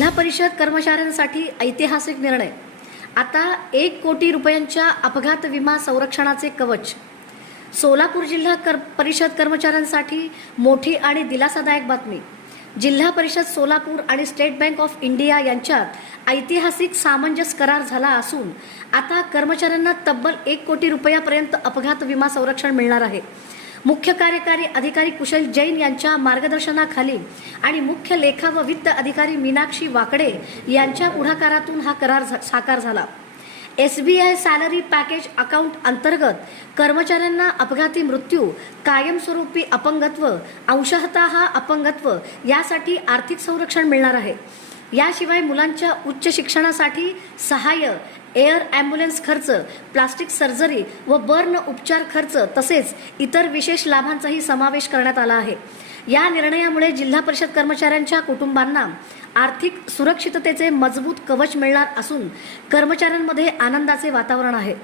जिल्हा परिषद कर्मचाऱ्यांसाठी ऐतिहासिक निर्णय। आता 1 कोटी रुपयांच्या अपघात विमा संरक्षणाचे कवच। सोलापूर जिल्हा परिषद कर्मचाऱ्यांसाठी मोठी आणि दिलासादायक बातमी। जिल्हा परिषद सोलापूर आणि स्टेट बँक ऑफ इंडिया यांच्यात ऐतिहासिक सामंजस्य करार झाला असून आता कर्मचाऱ्यांना तब्बल 1 कोटी रुपयापर्यंत अपघात विमा संरक्षण मिळणार आहे। मुख्य कार्यकारी अधिकारी कुशल जैन यांच्या मार्गदर्शनाखाली आणि मुख्य लेखा व वित्त अधिकारी मीनाक्षी वाकडे यांच्या पुढाकारातून हा करार साकार झाला। SBI सॅलरी पॅकेज अकाउंट अंतर्गत कर्मचाऱ्यांना अपघाती मृत्यू, कायमस्वरूपी अपंगत्व, अंशतः अपंगत्व यासाठी आर्थिक संरक्षण मिळणार आहे। याशिवाय मुलांच्या उच्च शिक्षणासाठी सहाय्य, एअर ॲम्ब्युलन्स खर्च, प्लास्टिक सर्जरी व बर्न उपचार खर्च तसेच इतर विशेष लाभांचाही समावेश करण्यात आला आहे। या निर्णयामुळे जिल्हा परिषद कर्मचाऱ्यांच्या कुटुंबांना आर्थिक सुरक्षिततेचे मजबूत कवच मिळणार असून कर्मचाऱ्यांमध्ये आनंदाचे वातावरण आहे।